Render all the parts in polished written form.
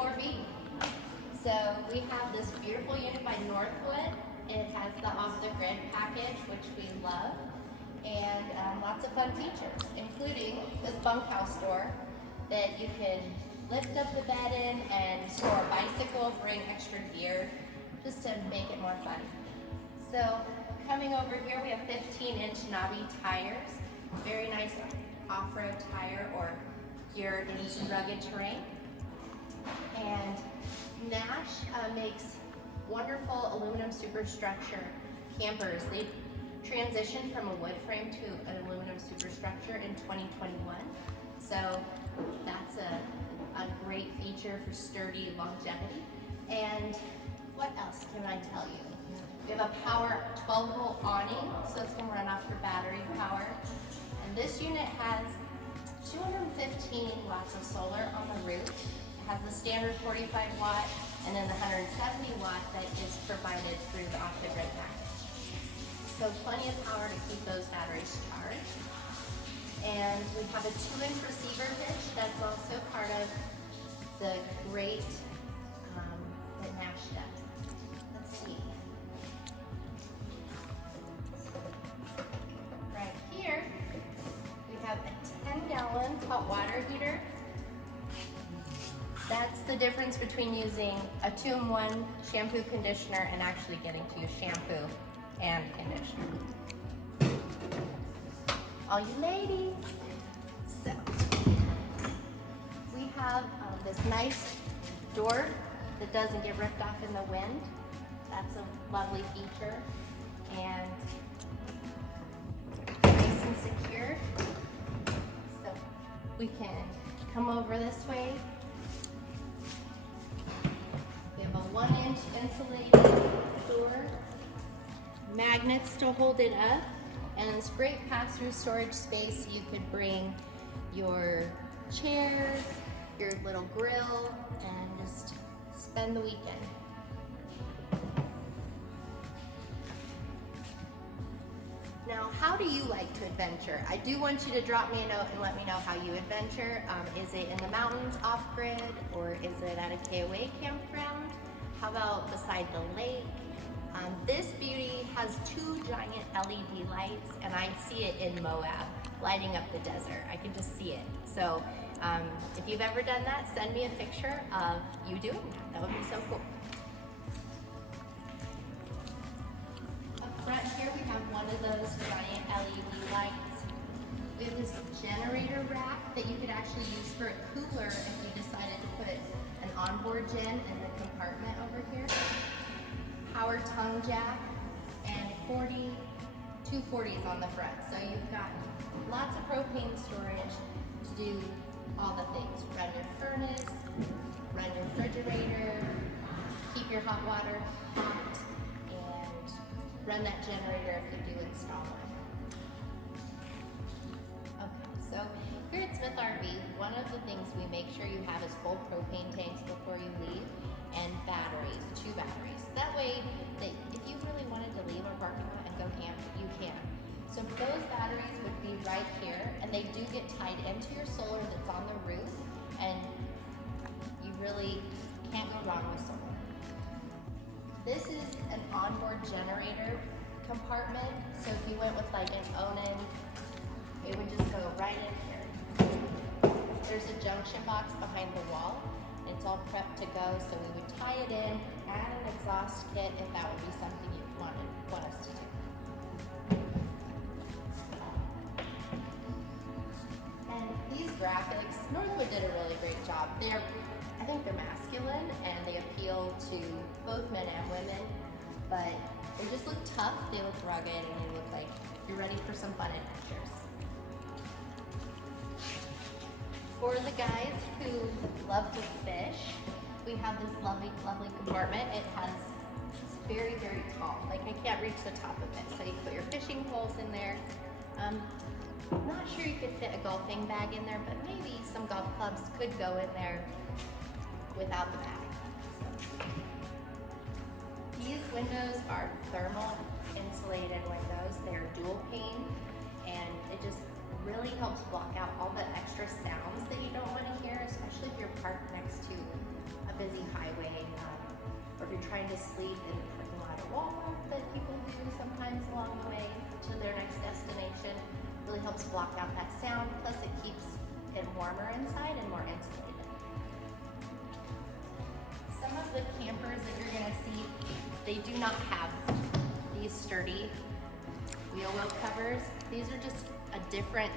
4B. So we have this beautiful unit by Northwood. It has the off-the-grid package, which we love, and lots of fun features, including this bunkhouse door that you can lift up the bed in and store a bicycle, bring extra gear, just to make it more fun. So coming over here, we have 15-inch knobby tires, very nice off-road tire or geared in some rugged terrain. And Nash makes wonderful aluminum superstructure campers. They transitioned from a wood frame to an aluminum superstructure in 2021. So that's a great feature for sturdy longevity. And what else can I tell you? We have a power 12-volt awning, so it's going to run off your battery power. And this unit has 215 watts of solar on the roof. It has the standard 45 watt and then the 170 watt that is provided through the off-the-grid package. So plenty of power to keep those batteries charged. And we have a 2-inch receiver hitch that's also part of the great that Nash does. Let's see. Right here, we have a 10-gallon hot water heater. That's the difference between using a 2-in-1 shampoo conditioner and actually getting to use shampoo and conditioner. All you ladies. So, we have this nice door that doesn't get ripped off in the wind. That's a lovely feature. And nice and secure. So, we can come over this way. We have a 1-inch insulated door, magnets to hold it up, and it's great pass-through storage space. You could bring your chairs, your little grill, and just spend the weekend. Now, how do you like to adventure? I do want you to drop me a note and let me know how you adventure. Is it in the mountains, off-grid, or is it at a KOA campground? How about beside the lake? This beauty has 2 giant LED lights, and I see it in Moab, lighting up the desert. I can just see it. So if you've ever done that, send me a picture of you doing that. That would be so cool. Up front here, we have one of those giant LED lights. We have this generator rack that you could actually use for a cooler if you decided to put an onboard gen in the compartment over here. Power tongue jack, and 240s on the front. So you've got lots of propane storage to do all the things. Run your furnace, run your refrigerator, keep your hot water hot, and run that generator if you do install one. Okay, so here at Smith RV, one of the things we make sure you have is full propane tanks before you leave, and batteries, 2 batteries. That way, that if you really wanted to leave our parking lot and go camp, you can. So those batteries would be right here, and they do get tied into your solar that's on the roof, and you really can't go wrong with solar. This is an onboard generator compartment, so if you went with like an Onan, it would just go right in here. There's a junction box behind the wall. It's all prepped to go, so we would tie it in, add an exhaust kit if that would be something you want us to do. And these graphics, Northwood did a really great job. I think they're masculine and they appeal to both men and women, but they just look tough, they look rugged, and they look like you're ready for some fun adventures. For the guys who love to fish, we have this lovely, lovely compartment. It's very, very tall. Like I can't reach the top of it. So you put your fishing poles in there. I'm not sure you could fit a golfing bag in there, but maybe some golf clubs could go in there without the bag. So, these windows are thermal insulated windows. They're dual pane, and it just really helps block out all the extra sounds that you don't want to hear, especially if you're parked next to a to sleep in the parking lot at Walmart that people do sometimes along the way to their next destination. Really helps block out that sound, plus it keeps it warmer inside and more insulated. Some of the campers that you're gonna see, they do not have these sturdy wheel well covers. These are just a different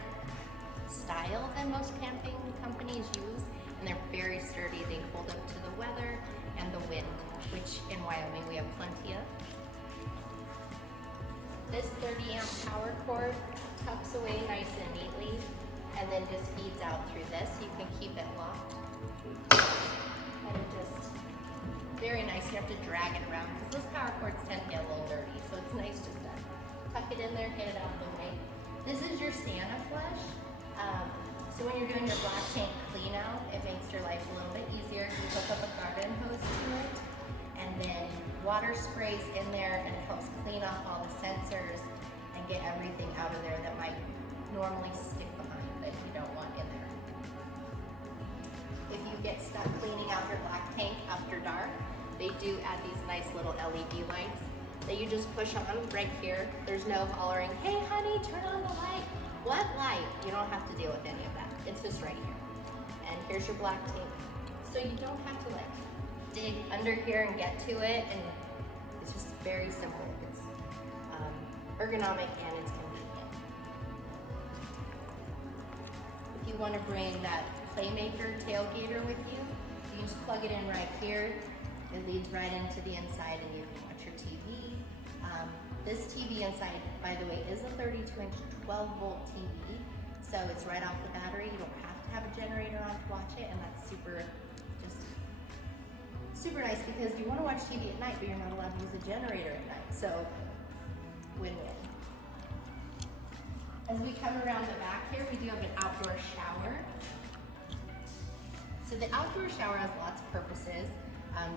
style than most camping companies use, and they're very sturdy. They hold up to the weather and the wind, which in Wyoming we have plenty of. This 30 amp power cord tucks away nice and neatly and then just feeds out through this. You can keep it locked. And it just, very nice. You have to drag it around because those power cords tend to get a little dirty. So it's nice just to tuck it in there, get it out of the way. This is your Santa flush. So when you're doing your black tank clean out, it makes your life a little bit easier. You hook up a garden hose to it, and then water sprays in there and it helps clean off all the sensors and get everything out of there that might normally stick behind that you don't want in there. If you get stuck cleaning out your black tank after dark, they do add these nice little LED lights that you just push on right here. There's no hollering, hey honey, turn on the light. What light? You don't have to deal with any of that. It's just right here. And here's your black tank. So you don't have to like dig under here and get to it, and it's just very simple. It's ergonomic and it's convenient. If you want to bring that Playmaker tailgater with you, you can just plug it in right here. It leads right into the inside and you can watch your TV. This TV inside, by the way, is a 32-inch 12-volt TV. So it's right off the battery. You don't have to have a generator on to watch it, and that's super nice because you want to watch TV at night, but you're not allowed to use a generator at night. So win-win. As we come around the back here, we do have an outdoor shower. So the outdoor shower has lots of purposes.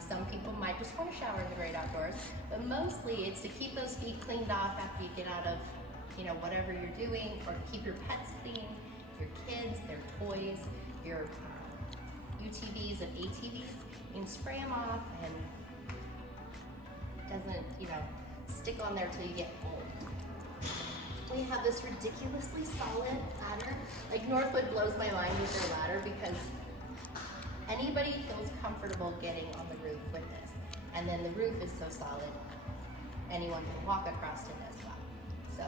Some people might just want to shower in the great outdoors, but mostly it's to keep those feet cleaned off after you get out of, whatever you're doing, or to keep your pets clean, your kids, their toys, your UTVs and ATVs. You can spray them off and it doesn't, stick on there till you get cold. We have this ridiculously solid ladder. Like Northwood blows my mind with their ladder because anybody feels comfortable getting on the roof with this. And then the roof is so solid, anyone can walk across it as well. So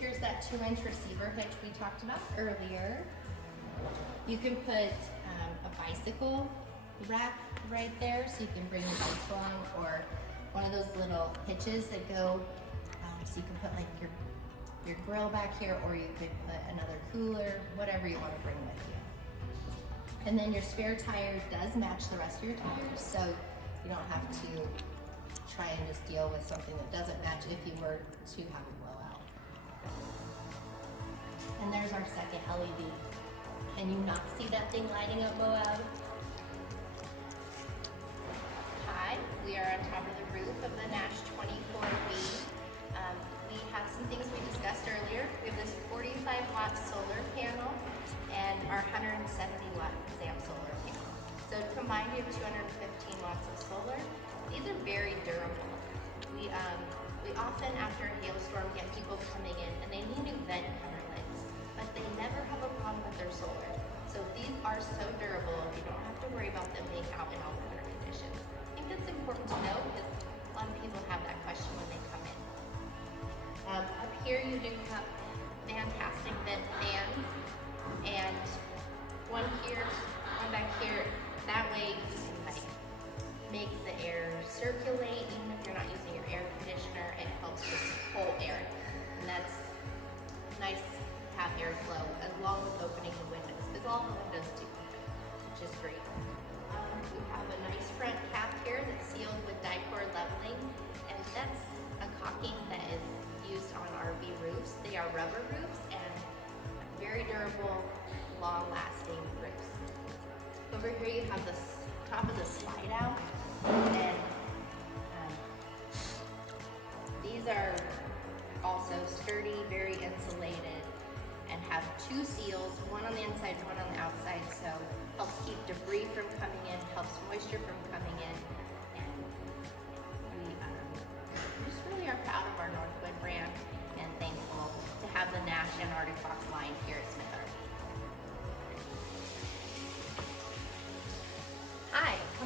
here's that 2-inch receiver hitch we talked about earlier. You can put a bicycle rack right there, so you can bring your bike along, or one of those little hitches that go, so you can put like your grill back here, or you could put another cooler, whatever you want to bring with you. And then your spare tire does match the rest of your tires, so you don't have to try and just deal with something that doesn't match if you were to have a blowout. And there's our second LED. Can you not see that thing lighting up, Moab? Hi, we are on top of the roof of the Nash 24B. We have some things we discussed earlier. We have this 45-watt solar panel and our 170-watt Zamp Solar Panel. So combined, you have 215 watts of solar. These are very durable. We often, after a hailstorm, get people coming in and they need new vent cover lids, but they never have a problem with their solar. So these are so durable, you don't have to worry about them being out in all weather conditions. I think that's important to know because a lot of people have that question when they come in. Up here you do have fantastic vent fans, and one here, one back here. That way you can like make the air circulate. Even if you're not using your air conditioner, it helps just pull air, and that's nice to have airflow along with opening the windows, because all the windows do open, which is great. We have a nice front cap here that's sealed with die-cord leveling, and that's a caulking that is used on RV roofs. They are rubber roofs and very durable, long-lasting roofs. Over here you have the top of the slide out, and these are also sturdy, very insulated, and have 2 seals, one on the inside, one on the outside, so helps keep debris from coming in, helps moisture from coming in,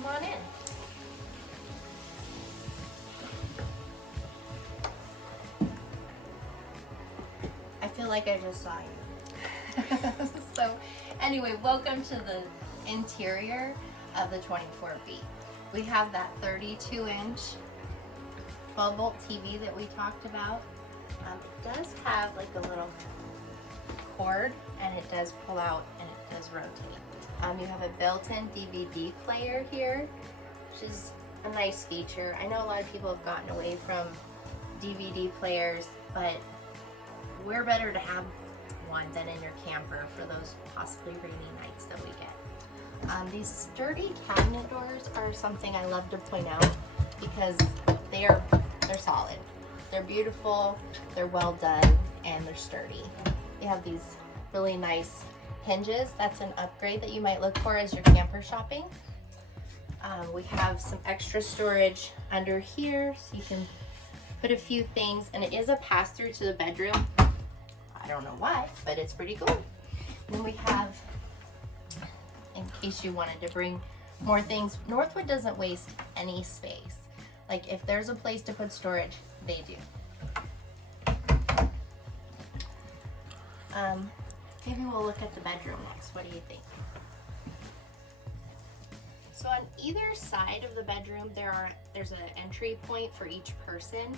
Come on in. I feel like I just saw you. So anyway, welcome to the interior of the 24B. We have that 32-inch 12-volt TV that we talked about. It does have like a little cord, and it does pull out and it does rotate. You have a built-in DVD player here, which is a nice feature. I know a lot of people have gotten away from DVD players, but we're better to have one than in your camper for those possibly rainy nights that we get. These sturdy cabinet doors are something I love to point out because they're solid. They're beautiful, they're well done, and they're sturdy. You have these really nice hinges. That's an upgrade that you might look for as you're camper shopping. We have some extra storage under here, so you can put a few things, and it is a pass-through to the bedroom. I don't know why, but it's pretty cool. And then we have, in case you wanted to bring more things, Northwood doesn't waste any space. Like if there's a place to put storage, they do. Maybe we'll look at the bedroom next. What do you think? So on either side of the bedroom, there's an entry point for each person,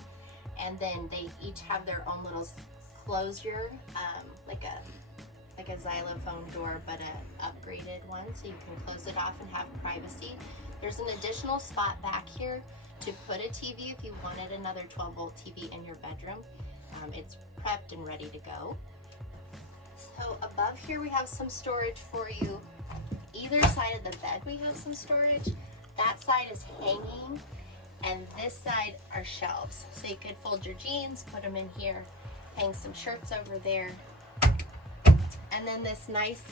and then they each have their own little closure, like a xylophone door, but an upgraded one, so you can close it off and have privacy. There's an additional spot back here to put a TV if you wanted another 12-volt TV in your bedroom. It's prepped and ready to go. So above here we have some storage for you. Either side of the bed we have some storage. That side is hanging, and this side are shelves. So you could fold your jeans, put them in here, hang some shirts over there. And then this nice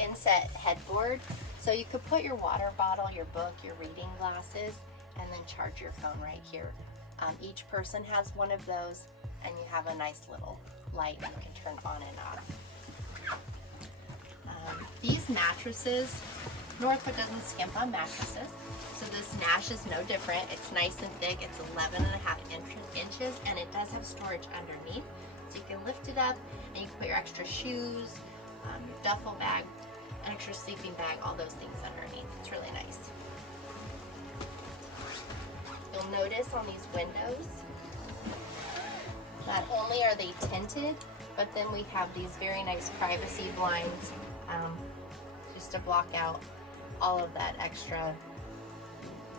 inset headboard. So you could put your water bottle, your book, your reading glasses, and then charge your phone right here. Each person has one of those, and you have a nice little light you can turn on and off. These mattresses, Northwood doesn't skimp on mattresses, so this Nash is no different. It's nice and thick. It's 11.5 inches, and it does have storage underneath. So you can lift it up, and you can put your extra shoes, your duffel bag, an extra sleeping bag, all those things underneath. It's really nice. You'll notice on these windows, not only are they tinted, but then we have these very nice privacy blinds, just to block out all of that extra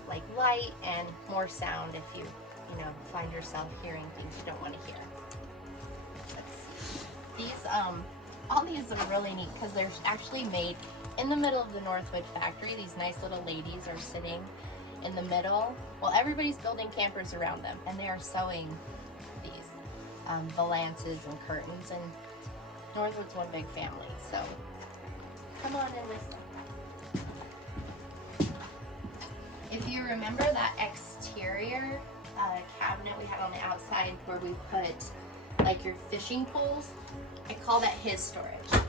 like light and more sound if you find yourself hearing things you don't want to hear. All these are really neat because they're actually made in the middle of the Northwood factory. These nice little ladies are sitting in the middle. Well, everybody's building campers around them, and they are sewing these valances and curtains, and Northwood's one big family, so come on and listen. If you remember that exterior cabinet we had on the outside where we put like your fishing poles, I call that his storage.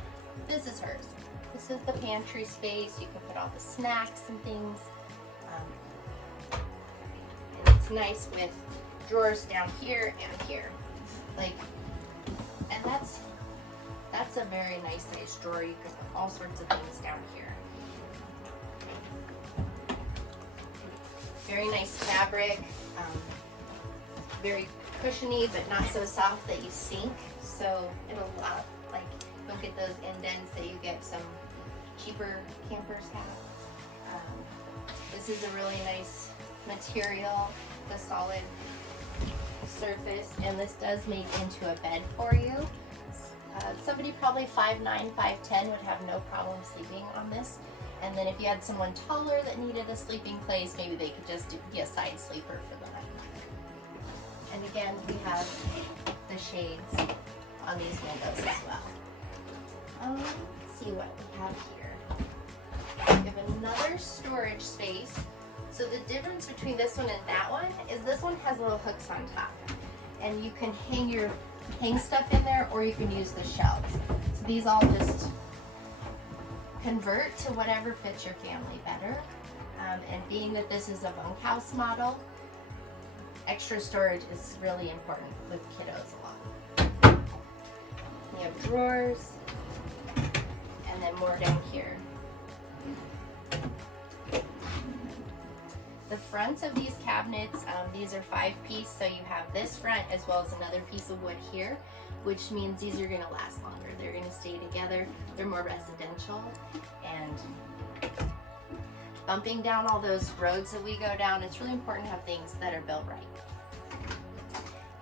This is hers. This is the pantry space. You can put all the snacks and things. And it's nice with drawers down here and here. And that's a very nice size drawer. You can put all sorts of things down here. Very nice fabric, very cushiony but not so soft that you sink. So it'll don't get those indents that you get some cheaper campers have. This is a really nice material, the solid surface, and this does make into a bed for you. Somebody probably 5'9", 5'10" would have no problem sleeping on this. And then if you had someone taller that needed a sleeping place, maybe they could just be a side sleeper for the night. And again, we have the shades on these windows as well. Let's see what we have here. We have another storage space. So the difference between this one and that one is this one has little hooks on top, and you can hang stuff in there, or you can use the shelves. So these all just convert to whatever fits your family better. And being that this is a bunkhouse model, extra storage is really important with kiddos a lot. You have drawers, and then more down here. The fronts of these cabinets, these are 5-piece, so you have this front as well as another piece of wood here, which means these are gonna last longer. They're gonna stay together, they're more residential, and bumping down all those roads that we go down, it's really important to have things that are built right.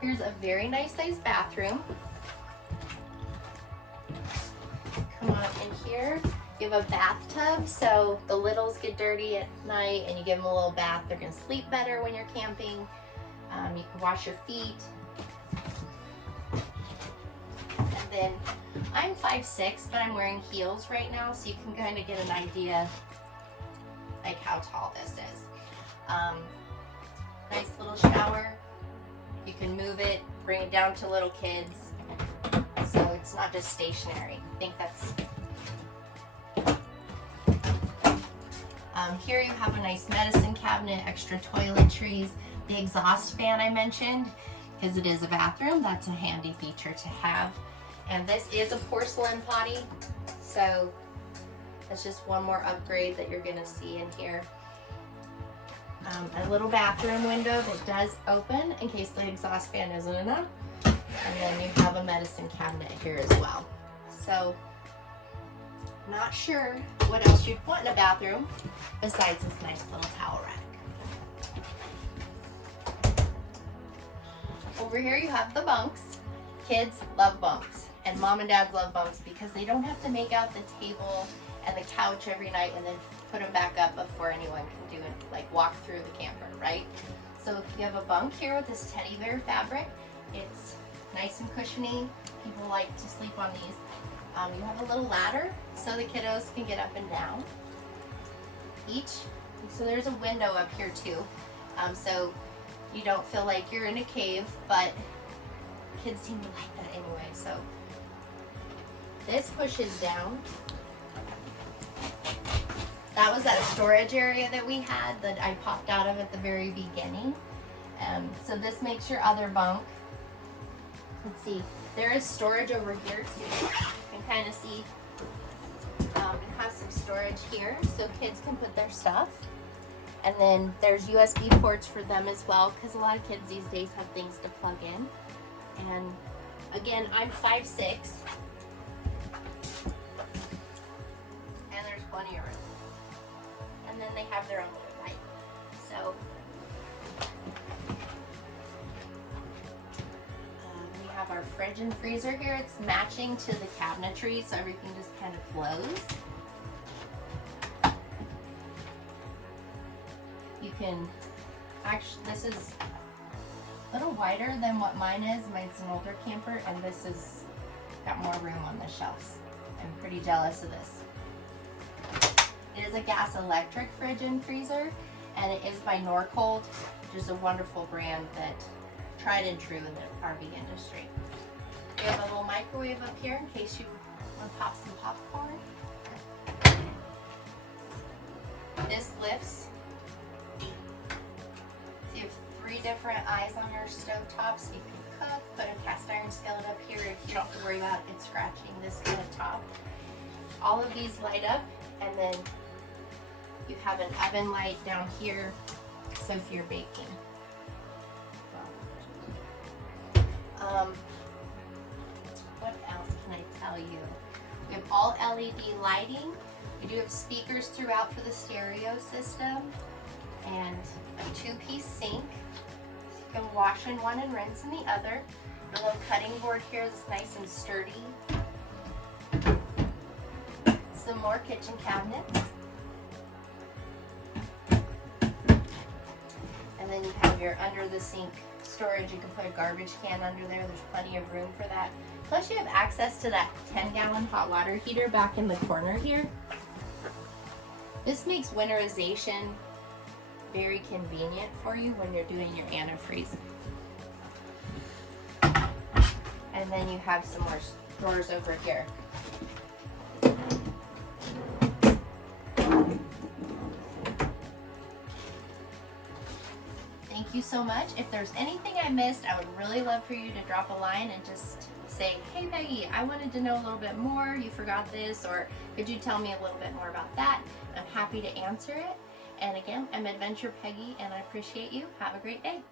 Here's a very nice sized bathroom. Come on in here. You have a bathtub, so the littles get dirty at night and you give them a little bath. They're gonna sleep better when you're camping. You can wash your feet. And then I'm 5'6", but I'm wearing heels right now, so you can kind of get an idea like how tall this is. Nice little shower. You can move it, bring it down to little kids, so it's not just stationary. I think that's here you have a nice medicine cabinet, extra toiletries, the exhaust fan I mentioned, because it is a bathroom, that's a handy feature to have. And this is a porcelain potty, so that's just one more upgrade that you're gonna see in here. A little bathroom window that does open in case the exhaust fan isn't enough. And then you have a medicine cabinet here as well. So, not sure what else you'd want in a bathroom besides this nice little towel rack. Over here you have the bunks. Kids love bunks, and mom and dads love bunks because they don't have to make out the table and the couch every night and then put them back up before anyone can do it, like walk through the camper, right? So if you have a bunk here with this teddy bear fabric, it's nice and cushiony. People like to sleep on these. You have a little ladder so the kiddos can get up and down. So there's a window up here too, so you don't feel like you're in a cave, but kids seem to like that anyway. So this pushes down. That was that storage area that we had that I popped out of at the very beginning. So this makes your other bunk. Let's see, there is storage over here too. You can kind of see it has some storage here so kids can put their stuff. And then there's USB ports for them as well, because a lot of kids these days have things to plug in. And again, I'm 5'6", and there's plenty of room. And then they have their own little light. So we have our fridge and freezer here. It's matching to the cabinetry, so everything just kind of flows. You can actually, this is a little wider than what mine is. Mine's an older camper, and this has got more room on the shelves. I'm pretty jealous of this. It is a gas electric fridge and freezer, and it is by Norcold, which is a wonderful brand that tried and true in the RV industry. We have a little microwave up here in case you want to pop some popcorn. This lifts. So you have 3 different eyes on your stove top, so you can cook, put a cast iron skillet up here if you don't have to worry about it scratching this kind of top. All of these light up, and then you have an oven light down here, so if you're baking. What else can I tell you? We have all LED lighting. We do have speakers throughout for the stereo system, and a 2-piece sink. So you can wash in one and rinse in the other. The little cutting board here is nice and sturdy. Some more kitchen cabinets. And then you have your under the sink storage. You can put a garbage can under there. There's plenty of room for that. Plus you have access to that 10-gallon hot water heater back in the corner here. This makes winterization very convenient for you when you're doing your antifreeze. And then you have some more drawers over here. Thank you so much. If there's anything I missed, I would really love for you to drop a line and just say, hey Peggy, I wanted to know a little bit more, you forgot this, or could you tell me a little bit more about that? I'm happy to answer it. And again, I'm Adventure Peggy, and I appreciate you. Have a great day.